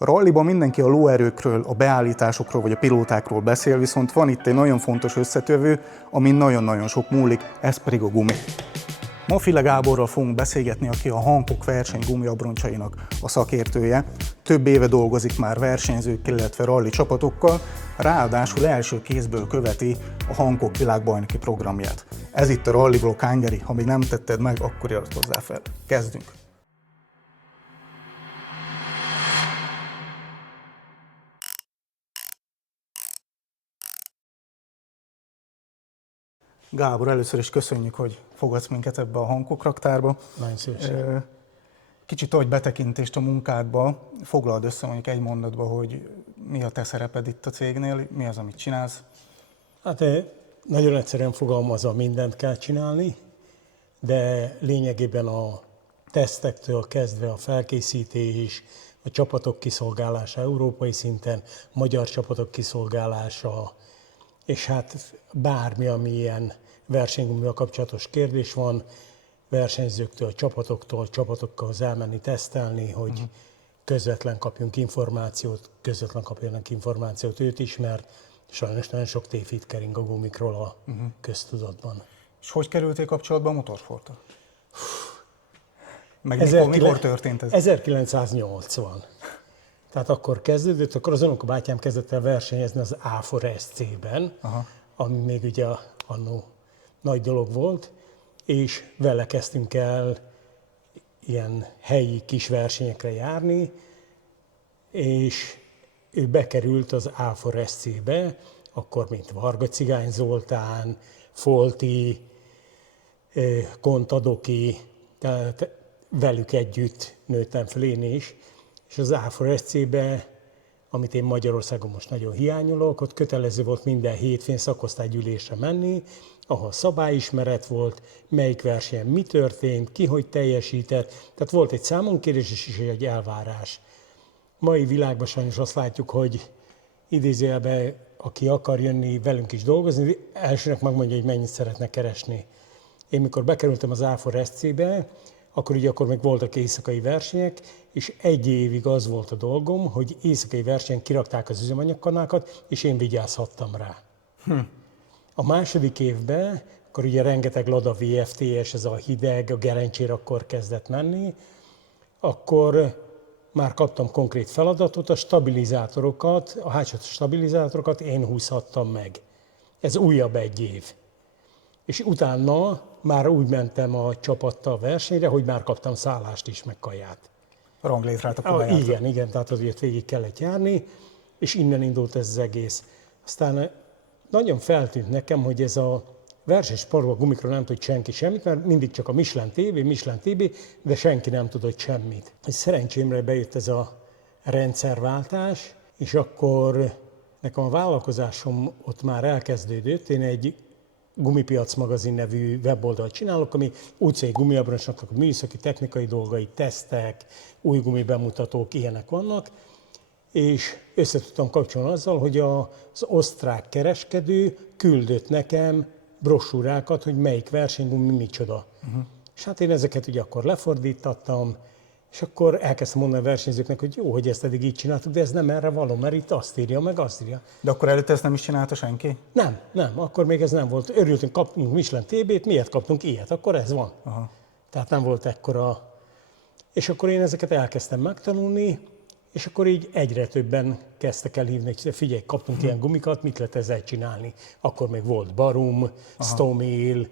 A ralliban mindenki a lóerőkről, a beállításokról vagy a pilótákról beszél, viszont van itt egy nagyon fontos összetevő, amin nagyon-nagyon sok múlik, ez pedig a gumi. Ma File Gáborral fogunk beszélgetni, aki a Hankook verseny gumiabroncsainak a szakértője. Több éve dolgozik már versenyzőkkel, illetve ralli csapatokkal, ráadásul első kézből követi a Hankook világbajnoki programját. Ez itt a Rally Vlog Hungary, ha még nem tetted meg, akkor iratkozzál fel. Kezdünk! Gábor, először is köszönjük, hogy fogadsz minket ebbe a Hankook raktárba. Nagyon szívesen. Kicsit adj betekintést a munkádba, foglald össze mondjuk egy mondatba, hogy mi a te szereped itt a cégnél, mi az, amit csinálsz? Hát nagyon egyszerűen fogalmazva mindent kell csinálni, de lényegében a tesztektől kezdve a felkészítés, a csapatok kiszolgálása európai szinten, magyar csapatok kiszolgálása, és hát bármi, ami ilyen versenygumival kapcsolatos kérdés van, versenyzőktől, csapatokkal elmenni tesztelni, hogy közvetlen kapjunk információt, közvetlen kapjanak információt őt is, mert sajnos nagyon sok tévhit kering a gumikról a köztudatban. És hogy kerültél kapcsolatba a Motorsporttal? Meg mikor történt ez? 1980. Tehát akkor kezdődött, akkor az unokabátyám kezdett el versenyezni az A4 SC-ben, ami még ugye annó nagy dolog volt, és vele kezdtünk el ilyen helyi kis versenyekre járni, és ő bekerült az A4 SC-be, akkor mint Varga Cigány Zoltán, Folti, Kontadoki, tehát velük együtt nőttem fel én is, és az A4 SC-be, amit én Magyarországon most nagyon hiányolok, ott kötelező volt minden hétfőn szakosztálygyűlésre menni, ahol szabályismeret volt, melyik versenyen mi történt, ki hogy teljesített, tehát volt egy számonkérés és egy elvárás. Mai világban sajnos azt látjuk, hogy idézőjelben, aki akar jönni velünk is dolgozni, elsőnek megmondja, hogy mennyit szeretne keresni. Én mikor bekerültem az A4 SC-be, akkor még voltak éjszakai versenyek, és egy évig az volt a dolgom, hogy éjszakai versenyen kirakták az üzemanyagkannákat, és én vigyázhattam rá. A második évben, akkor ugye rengeteg Lada VFT-es, ez a hideg, a gerencsér akkor kezdett menni, akkor már kaptam konkrét feladatot, a stabilizátorokat, a hátsó stabilizátorokat én húzhattam meg. Ez újabb egy év. És utána már úgy mentem a csapattal versenyre, hogy már kaptam szállást is, meg kaját. Ranglétrát akkor bejártad. Igen, tehát azért végig kellett járni, és innen indult ez az egész. Aztán nagyon feltűnt nekem, hogy ez a versenysportban gumikról nem tud senki semmit, mert mindig csak a Michelin TB, de senki nem tudott semmit. És szerencsémre bejött ez a rendszerváltás, és akkor nekem a vállalkozásom ott már elkezdődött. Én egy Gumipiac magazin nevű weboldalt csinálok, ami utcai gumiabroncsnak a műszaki, technikai dolgai, tesztek, új gumi bemutatók, ilyenek vannak, és össze tudtam kapcsolni azzal, hogy az osztrák kereskedő küldött nekem brosúrákat, hogy melyik versenygumi micsoda. És hát én ezeket ugye akkor lefordítattam, és akkor elkezdtem mondani a versenyzőknek, hogy jó, hogy ezt eddig így csináltuk, de ez nem erre való, mert itt azt írja, meg azt írja. De akkor előtte ezt nem is csinálta senki? Nem, akkor még ez nem volt. Örültünk, kaptunk Michelin TB-t, miért kaptunk ilyet? Akkor ez van. Tehát nem volt ekkora. És akkor én ezeket elkezdtem megtanulni, és akkor így egyre többen kezdtek el hívni, hogy figyelj, kaptunk ilyen gumikat, mit lehet ezzel csinálni? Akkor még volt Barum, Stomil,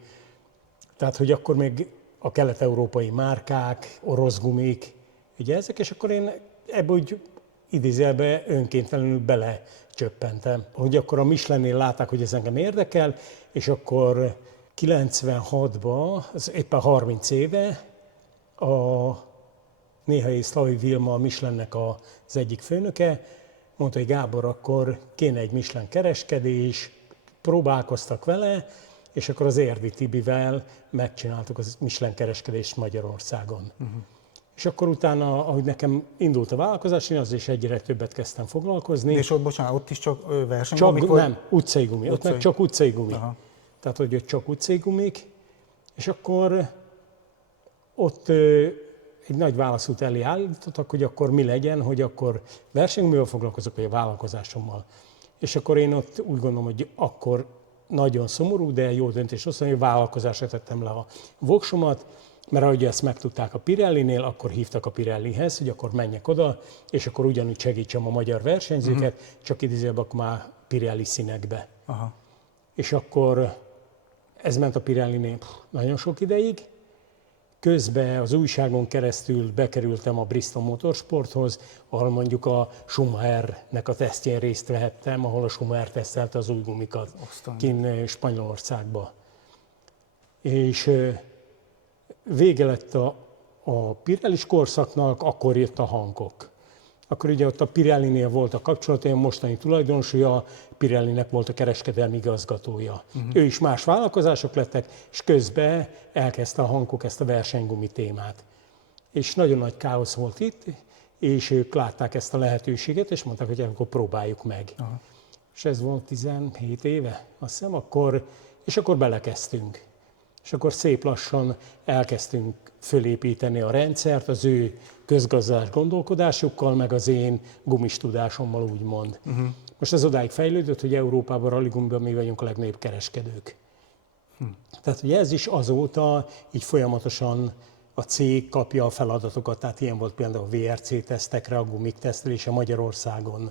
tehát hogy akkor még a kelet-európai márkák, orosz gumik, ugye ezek, és akkor én ebbe úgy idézőjelbe önkéntelenül belecsöppentem. Hogy akkor a Michelinnél látták, hogy ez engem érdekel, és akkor 96-ban, az éppen 30 éve, a néhai Szlavy Vilma, a Michelinnek az egyik főnöke, mondta, hogy Gábor, akkor kéne egy Michelin kereskedés, próbálkoztak vele, és akkor az Érdi Tibivel megcsináltuk az Michelin kereskedést Magyarországon. És akkor utána, ahogy nekem indult a vállalkozás, én azzal is egyre többet kezdtem foglalkozni. És ott, bocsánat, ott is csak versenygumik? Nem, utcai gumi. Ott meg csak utcai gumi. Tehát, hogy ott csak utcai gumik. És akkor ott egy nagy válaszút elé állítottak, hogy akkor mi legyen, hogy akkor versenymivel foglalkozok, vagy a vállalkozásommal. És akkor én ott úgy gondolom, hogy akkor nagyon szomorú, de jó döntés hoztam, hogy vállalkozásra tettem le a voksomat, mert ahogy ezt megtudták a Pirellinél, akkor hívtak a Pirellihez, hogy akkor menjek oda, és akkor ugyanúgy segítsem a magyar versenyzőket, csak idézőben akkor már Pirelli színekbe. Aha. És akkor ez ment a Pirellinél nagyon sok ideig. Közben az újságon keresztül bekerültem a Bristol Motorsporthoz, ahol mondjuk a Schumachernek a tesztjén részt vehettem, ahol a Schumacher tesztelte az új gumikat kint Spanyolországba. És vége lett a Pirellis korszaknak, akkor jött a Hankook. Akkor ugye ott a Pirellinél volt a kapcsolata, a mostani tulajdonosa, a Pirellinek volt a kereskedelmi igazgatója. Ő is más vállalkozások lettek, és közben elkezdte a Hankook ezt a versenygumi témát. És nagyon nagy káosz volt itt, és ők látták ezt a lehetőséget, és mondták, hogy akkor próbáljuk meg. Aha. És ez volt 17 éve, azt hiszem, és akkor belekezdtünk. És akkor szép lassan elkezdtünk fölépíteni a rendszert az ő közgazdás gondolkodásukkal, meg az én gumis tudásommal, úgymond. Most ez odáig fejlődött, hogy Európában ralligumiban mi vagyunk a legnagyobb kereskedők. Tehát ugye ez is azóta így folyamatosan a cég kapja a feladatokat, tehát ilyen volt például a VRC tesztekre, a gumik tesztelése Magyarországon.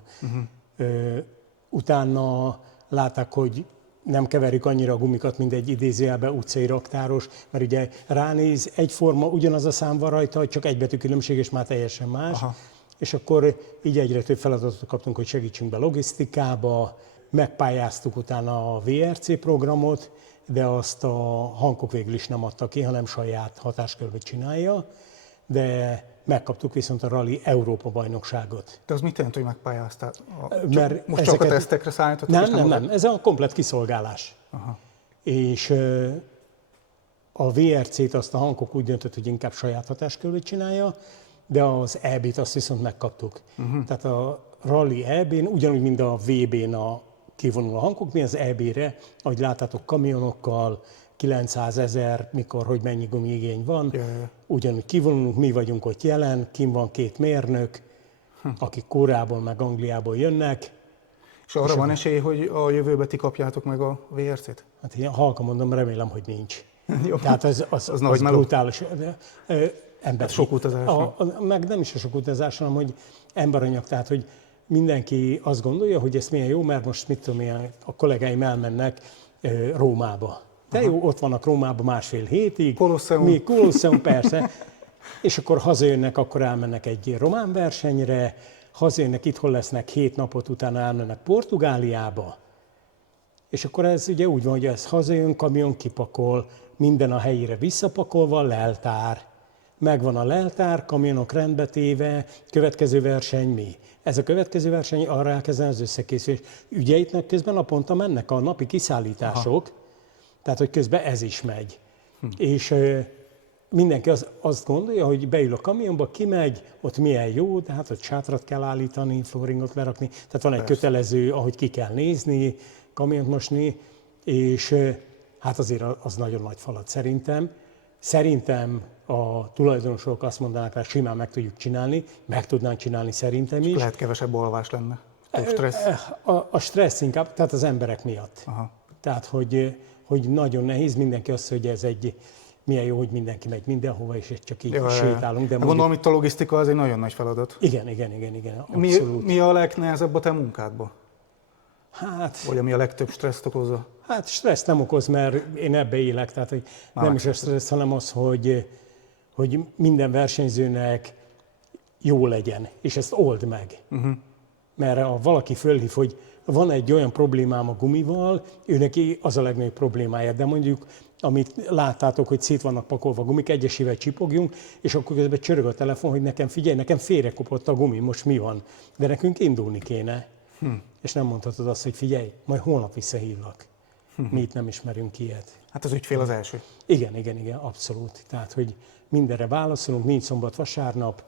Utána látták, hogy nem keverjük annyira a gumikat, mint egy idézőjelben utcai raktáros, mert ugye ránéz, egyforma, ugyanaz a szám van rajta, hogy csak egy betű különbség, és már teljesen más. Aha. És akkor így egyre több feladatot kaptunk, hogy segítsünk be logisztikába, megpályáztuk utána a VRC programot, de azt a Hankook végül is nem adta ki, hanem saját hatáskörbe csinálja, de megkaptuk viszont a Rally Európa bajnokságot. De az mit jelent, hogy megpályáztál? Most csak a tesztekre szállítottak? Nem, ez a komplett kiszolgálás. Aha. És a VRC-t azt a Hankook úgy döntött, hogy inkább saját hatáskörbe csinálja, de az EB-t azt viszont megkaptuk. Tehát a Rally EB-n, ugyanúgy, mint a VB-n kivonul a Hankook, mi az EB-re, ahogy láttátok, kamionokkal, 900 000, mikor, hogy mennyi gumiigény van, ugyanúgy kivonulunk, mi vagyunk ott jelen, kim van 2 mérnök, akik Koreából meg Angliából jönnek. És arra van esély, hogy a jövőben ti kapjátok meg a VRC-t? Hát én halkan mondom, remélem, hogy nincs. Jó. Tehát az brutális. Hát sok utazás. Meg nem is a sok utazás, hanem hogy emberanyag, tehát hogy mindenki azt gondolja, hogy ez milyen jó, mert most mit tudom én, a kollégáim elmennek Rómába. De jó, ott vannak Rómában 1,5 hétig. Colosseum, persze. És akkor hazajönnek, akkor elmennek egy román versenyre, hazajönnek, itthon lesznek 7 napot, utána elmennek Portugáliába. És akkor ez ugye úgy van, hogy ez hazajön, kamion kipakol, minden a helyére visszapakolva, leltár. Megvan a leltár, kamionok rendbe téve, következő verseny mi? Ez a következő verseny, arra elkezdeni az összekészülés. Ügyeitnek közben naponta mennek a napi kiszállítások, tehát hogy közben ez is megy. És mindenki azt gondolja, hogy beül a kamionba, kimegy, ott milyen jó, de hát ott sátrat kell állítani, flooringot lerakni, tehát van egy kötelező, ahogy ki kell nézni, kamiont mosni, és hát azért az nagyon nagy falat szerintem. Szerintem a tulajdonosok azt mondanak rá, simán meg tudjuk csinálni, meg tudnánk csinálni szerintem is. Lehet kevesebb alvás lenne, több stressz. A stressz inkább, tehát az emberek miatt. Aha. Tehát, hogy nagyon nehéz, mindenki azt, hogy ez egy, milyen jó, hogy mindenki megy mindenhova, és csak így sétálunk. De gondolom, itt a logisztika az egy nagyon nagy feladat. Igen, abszolút. Mi a legnehezebb a te munkádban? Hát, vagy ami a legtöbb stresszt okozza? Hát stressz nem okoz, mert én ebbe élek, tehát hogy nem is a stressz, hanem az, hogy minden versenyzőnek jó legyen, és ezt old meg. Mert ha valaki fölhív, hogy van egy olyan problémám a gumival, ő neki az a legnagyobb problémája, de mondjuk, amit láttátok, hogy szét vannak pakolva a gumik, egyesével csipogjunk, és akkor közben csörög a telefon, hogy nekem figyelj, nekem félrekopott a gumi, most mi van? De nekünk indulni kéne. És nem mondhatod azt, hogy figyelj, majd holnap visszahívlak. Mi itt nem ismerünk ilyet. Hát az ügyfél az első. Igen, abszolút. Tehát, hogy mindenre válaszolunk, nincs szombat, vasárnap,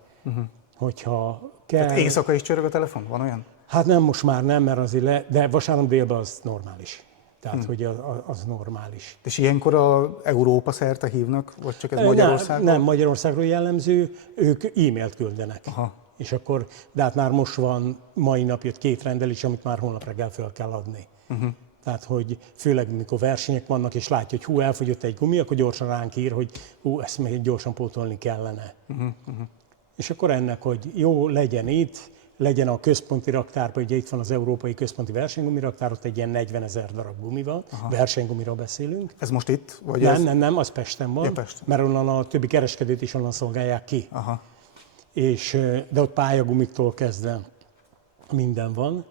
hogyha kell. Tehát éjszaka is csörög a telefon? Van olyan? Hát nem, most már nem, mert azért de vasárnap délben az normális. Tehát, hogy az normális. És ilyenkor Európa szerte hívnak, vagy csak ez Magyarországon? Nem, Magyarországról jellemző, ők e-mailt küldenek. Aha. És akkor, de hát már most van, mai nap jött 2 rendelés, amit már holnap reggel fel kell adni. Tehát, hogy főleg mikor versenyek vannak, és látja, hogy elfogyott egy gumi, akkor gyorsan ránk ír, hogy ezt még gyorsan pótolni kellene. És akkor ennek, hogy jó, legyen itt, legyen a központi raktárban, ugye itt van az Európai Központi Versenygumiraktár, ott egy ilyen 40 000 darab gumi van, versenygumiról beszélünk. Ez most itt? Vagy Nem, az Pesten van, Pesten. mert onnan a többi kereskedőt is onnan szolgálják ki. Aha. De ott pályagumiktól kezdve minden van.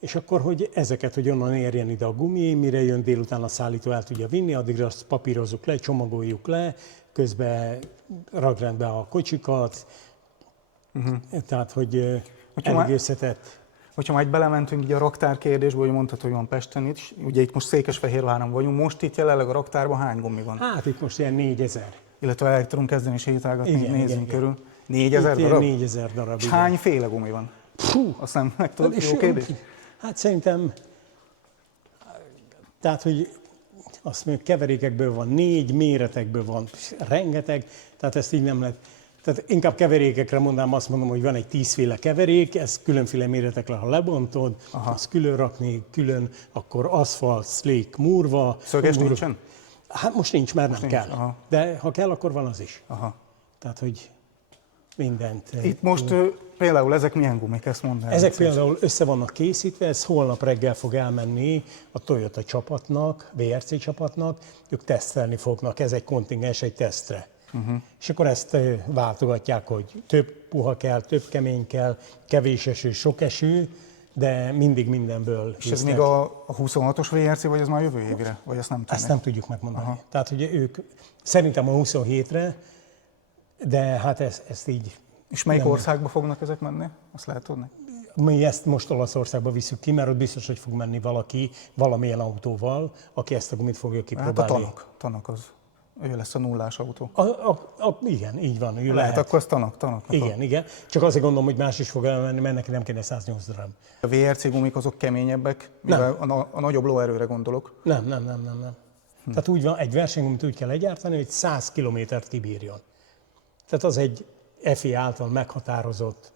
És akkor, hogy ezeket, hogy onnan érjen ide a gumi, mire jön délután a szállító el tudja vinni, addigra azt papírozzuk le, csomagoljuk le, közben ragrendbe a kocsikat, tehát, hogy elég összetett. Hogyha majd belementünk így a raktár kérdésbe, hogy mondtad, hogy van Pesten is, ugye itt most Székesfehérváron vagyunk, most itt jelenleg a raktárban hány gumi van? Hát itt most ilyen 4000. Illetve el tudunk kezdeni sétálgatni, nézzünk igen. körül. 4000 darab? 4000 darab. És hányféle gumi van? Azt nem meg tudod, jó kérdés? Hát szerintem, tehát, hogy azt mondjuk keverékekből van 4, méretekből van rengeteg, tehát ezt így nem lehet. Tehát inkább keverékekre mondanám, azt mondom, hogy van egy 10 féle keverék, ez különféle méretekre, ha lebontod, azt külön rakni, külön, akkor aszfalt, szlék, murva. Szöges nincsen? Hát most nincs, mert nem kell. Aha. De ha kell, akkor van az is. Aha. Tehát, hogy mindent. Itt most például ezek milyen gumik, ezt mondd el. Ezek például össze vannak készítve, ez holnap reggel fog elmenni a Toyota csapatnak, VRC csapatnak, ők tesztelni fognak, ez egy kontingens, egy tesztre. És akkor ezt váltogatják, hogy több puha kell, több kemény kell, kevés eső, sok eső, de mindig mindenből. És ez még a 26-os VRC, vagy ez már jövő évre? Vagy ezt nem tudni? Ezt nem tudjuk megmondani. Aha. Tehát, hogy ők szerintem a 27-re, de hát ezt így... És melyik országba fognak ezek menni? Azt lehet tudni? Mi ezt most Olaszországba visszük ki, mert ott biztos, hogy fog menni valaki valamilyen autóval, aki ezt a gumit fogja kipróbálni. Hát a Tanak az. Ő lesz a nullás autó. Igen, így van. Ő lehet. Akkor az Tanak. Igen. Csak azért gondolom, hogy más is fog elmenni, mert neki nem kéne 108 darab. A VRC gumik azok keményebbek, mivel a nagyobb lóerőre gondolok. Nem. Tehát úgy van, egy versenygumit úgy kell legyártani, hogy 100 kilométert kibírjon. Tehát az egy FIA által meghatározott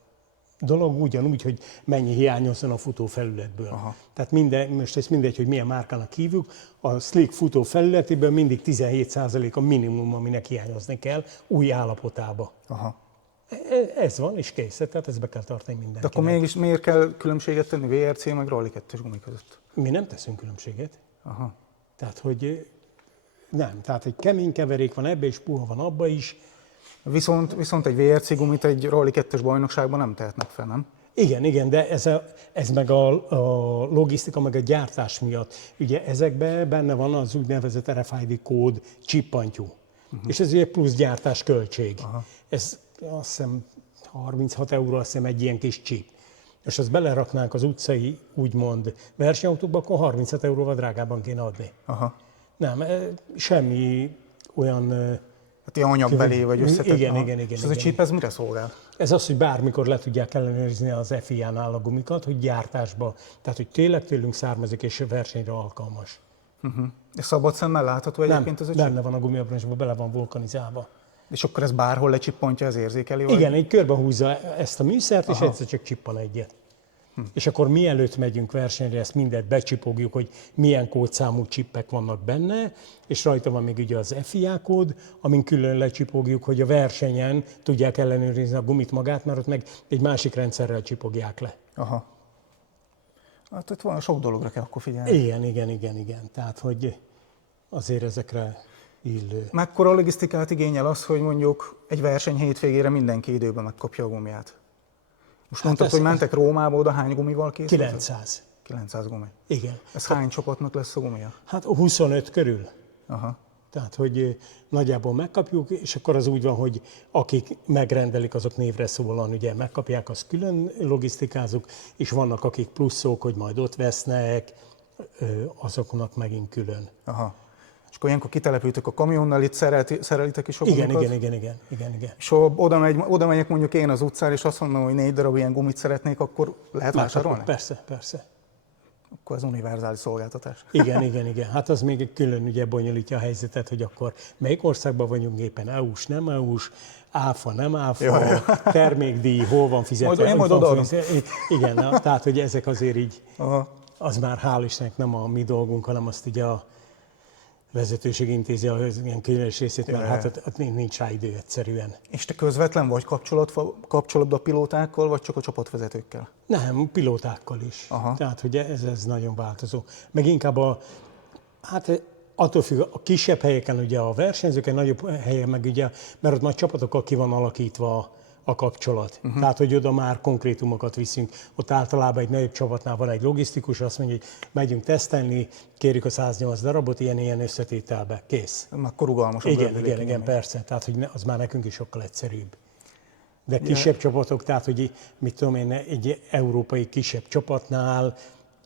dolog, ugyanúgy, hogy mennyi hiányozzon a futófelületből. Aha. Tehát most ez mindegy, hogy milyen márkának hívjuk, a slick futó felületéből mindig 17% a minimum, aminek hiányozni kell új állapotába. Aha. Ez van, és kész, tehát ezt be kell tartani mindenkinek. De akkor mégis miért kell különbséget tenni VRC meg Rally 2-es gumi között? Mi nem teszünk különbséget. Aha. Tehát, hogy nem, tehát egy kemény keverék van ebbe, és puha van abba is. Viszont egy VRC gumit egy Rally 2-es bajnokságban nem tehetnek fel, nem? Igen, de ez meg a logisztika, meg a gyártás miatt. Ugye ezekben benne van az úgynevezett RFID kód csippantyú. És ez ugye plusz gyártás költség. Aha. Ez azt hiszem 36 euró, azt hiszem egy ilyen kis csip. És azt beleraknánk az utcai, úgymond versenyautókba, akkor 36 euróval drágában kéne adni. Aha. Nem, semmi olyan... Hát ilyen anyagbelé vagy összetett. Igen. És ez a chip, ez mire szolgál? Ez az, hogy bármikor le tudják ellenőrizni az FIA-nál a gumikat, hogy gyártásba, tehát hogy tényleg tőlünk származik és versenyre alkalmas. És szabad szemmel látható egyébként ez a chip? Benne van a gumiabroncsban, bele van vulkanizálva. És akkor ez bárhol lecsippantja, ez érzékeli? Vagy? Igen, egy körbe húzza ezt a műszert, és egyszer csak csippan egyet. És akkor mielőtt megyünk versenyre, ezt mindet becsipogjuk, hogy milyen kódszámú csippek vannak benne, és rajta van még ugye az FIA kód, amin külön lecsipogjuk, hogy a versenyen tudják ellenőrizni a gumit magát, mert ott meg egy másik rendszerrel csipogják le. Aha. Hát ott van, sok dologra kell akkor figyelni. Igen. Tehát, hogy azért ezekre illő. Mekkora logisztikát igényel az, hogy mondjuk egy verseny hétvégére mindenki időben megkapja a gumiját? Most mondtad, hogy mentek Rómába, oda hány gumival készült? 900. 900 gumi. Igen. Ez hány csapatnak lesz a gumija? Hát 25 körül. Aha. Tehát, hogy nagyjából megkapjuk, és akkor az úgy van, hogy akik megrendelik, azok névre szólóan ugye megkapják, azt külön logisztikázunk, és vannak akik pluszok, hogy majd ott vesznek, azoknak megint külön. Aha. És akkor ilyenkor kitelepültök a kamionnal, itt szerelitek is a gumikat? Igen. És ha oda megyek mondjuk én az utcára, és azt mondom, hogy 4 darab ilyen gumit szeretnék, akkor lehet vásárolni? Persze. Akkor az univerzális szolgáltatás. Igen. Hát az még külön ugye bonyolítja a helyzetet, hogy akkor melyik országban vagyunk éppen, EU-s, nem EU-s, áfa, nem áfa, termékdíj, hol van fizetve. Én majd odaadom. Igen, tehát hogy ezek azért így, Aha. az már hál' Istennek nem a mi dolgunk, hanem azt ugye a vezetőség intézi a ilyen különös részét, mert hát ott nincs rá idő egyszerűen. És te közvetlen vagy kapcsolatban a pilótákkal, vagy csak a csapatvezetőkkel? Nem, pilótákkal is. Aha. Tehát, hogy ez nagyon változó. Meg inkább hát attól függ, a kisebb helyeken ugye a versenyzőken, nagyobb helyen meg ugye, mert ott nagy csapatokkal ki van alakítva a kapcsolat. Tehát, hogy oda már konkrétumokat viszünk. Ott általában egy nagyobb csapatnál van egy logisztikus, azt mondja, hogy megyünk tesztelni, kérjük a 108 darabot, ilyen összetételbe, kész. Akkor rugalmasabb. Igen, persze. Tehát, hogy az már nekünk is sokkal egyszerűbb. De kisebb csapatok, tehát, hogy mit tudom én, egy európai kisebb csapatnál,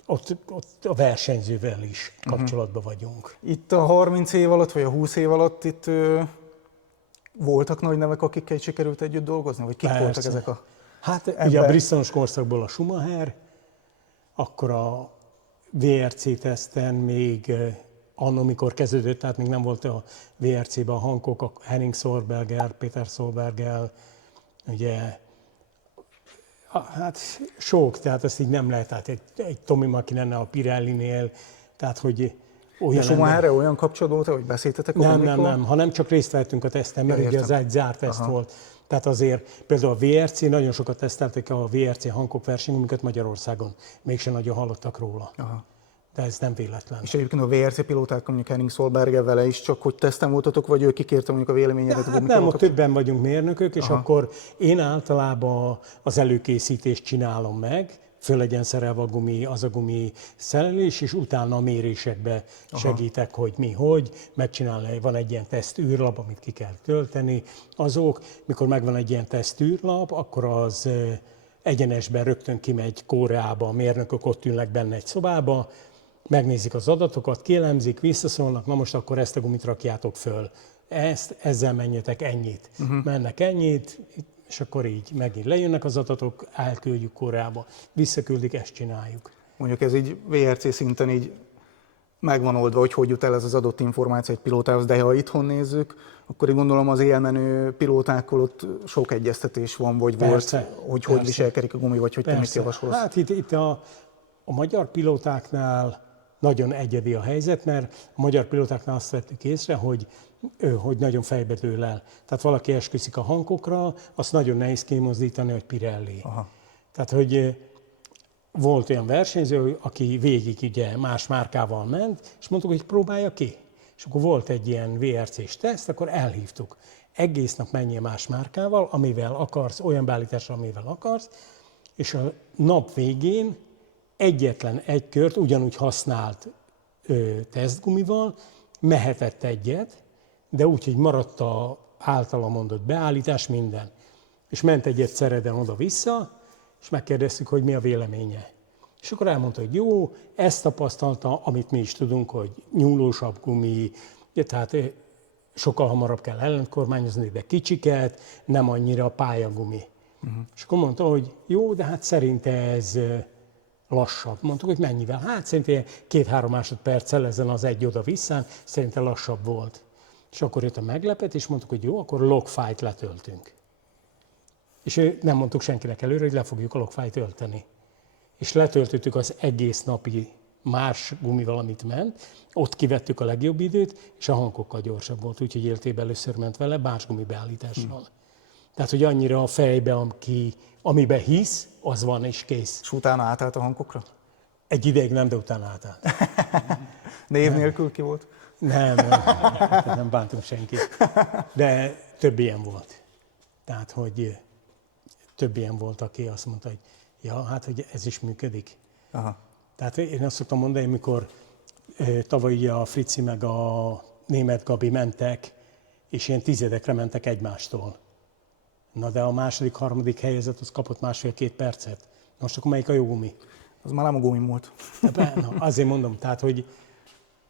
ott a versenyzővel is kapcsolatban vagyunk. Itt a 30 év alatt, vagy a 20 év alatt itt voltak nagy nevek, akikkel sikerült együtt dolgozni? Vagy kik voltak ezek a Hát ugye a Bristolos korszakból a Schumacher, akkor a VRC-teszten még anno, mikor kezdődött, tehát még nem volt a VRC-ben a Hankook, a Henning Solberger, Peter Solberger, ugye, hát sok, tehát ezt így nem lehet, tehát egy Tommy Mäkinen a Pirellinél, tehát hogy olyan... És Schumacherre olyan kapcsolatban volt, hogy beszéltetek? Nem, hanem csak részt vettünk a teszten, mert ugye az egy zárt teszt volt. Tehát azért például a VRC, nagyon sokat teszteltek a VRC Hankook versenyünk, amiket Magyarországon mégsem nagyon hallottak róla. Aha. De ez nem véletlen. És egyébként a VRC pilóták, mondjuk Henning Solberger vele is, csak hogy teszten voltatok, vagy ő kikérte mondjuk a véleményedet? Hát nem, ott többen vagyunk mérnökök, és akkor én általában az előkészítést csinálom meg, föl legyen szerelve a gumi, az a gumi szerelés, és utána a mérésekbe segítek, hogy mi, hogy, megcsinálni, van egy ilyen tesztűrlap, amit ki kell tölteni. Azok, mikor megvan egy ilyen tesztűrlap, akkor az egyenesben rögtön kimegy Koreába, a mérnökök ott ülnek benne egy szobába, megnézik az adatokat, kielemzik, visszaszólnak, na most akkor ezt a gumit rakjátok föl. Ezzel menjetek ennyit. Mennek ennyit, és akkor így megint lejönnek az adatok, elküldjük Koreába, visszaküldik, ezt csináljuk. Mondjuk ez így VRC szinten így megvan oldva, hogy jut el ez az adott információ egy pilótához, de ha itthon nézzük, akkor én gondolom az élmenő pilótákkal ott sok egyeztetés van, vagy persze, volt, hogy viselkedik a gumi, vagy hogy te mit javasolsz. Hát itt a magyar pilótáknál nagyon egyedi a helyzet, mert a magyar pilótáknál azt vettük észre, hogy nagyon fejbe dől el. Tehát valaki esküszik a Hankookra, azt nagyon nehéz kimozdítani, hogy Pirelli. Aha. Tehát, hogy volt olyan versenyző, aki végig ugye más márkával ment, és mondtuk, hogy próbálja ki. És akkor volt egy ilyen VRC-s teszt, akkor elhívtuk. Egész nap menjél más márkával, amivel akarsz, olyan beállításra, amivel akarsz, és a nap végén egyetlen egy kört ugyanúgy használt tesztgumival, mehetett egyet, de úgy, hogy maradt a általa mondott beállítás, minden. És ment egyet Szereden oda-vissza, és megkérdeztük, hogy mi a véleménye. És akkor elmondta, hogy jó, ezt tapasztalta, amit mi is tudunk, hogy nyúlósabb gumi, tehát sokkal hamarabb kell ellentkormányozni, de kicsiket, nem annyira pályagumi. És akkor mondta, hogy jó, de hát szerinte ez lassabb. Mondtuk, hogy mennyivel? Hát szerintem 2-3 másodperccel ezen az egy oda-visszán, szerintem lassabb volt. És akkor jött a meglepetés, mondtuk, hogy jó, akkor logfájt letöltünk. És nem mondtuk senkinek előre, hogy le fogjuk a logfájt tölteni. És letöltöttük az egész napi más gumival, amit ment, ott kivettük a legjobb időt, és a Hankookkal gyorsabb volt, úgyhogy életében először ment vele más gumi beállítással. Tehát, hogy annyira a fejbe, amiben hisz, az van és kész. És utána átállt a Hankookra? Egy ideig nem, de utána átállt. Név nélkül ki volt? Nem bántunk senkit. De több ilyen volt. Tehát, hogy több ilyen volt, aki azt mondta, hogy ja, hát, hogy ez is működik. Aha. Tehát én azt szoktam mondani, amikor tavaly a Frici meg a német Gabi mentek, és ilyen tizedekre mentek egymástól. Na de a második, harmadik helyezett, az kapott 1,5-2 percet. Most akkor melyik a jó gumi? Az már nem a gumi volt. Na, azért mondom, tehát, hogy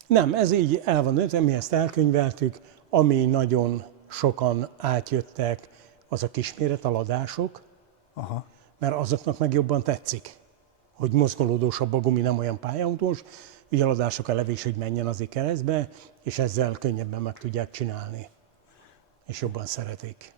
nem, ez így el van döntve, mi ezt elkönyveltük, ami nagyon sokan átjöttek, az a kisméret, a ladások, Aha. mert azoknak meg jobban tetszik. hogy mozgolódósabb a gumi, nem olyan pályautós, ügyeladások a levés, hogy menjen azért keresztbe, és ezzel könnyebben meg tudják csinálni, és jobban szeretik.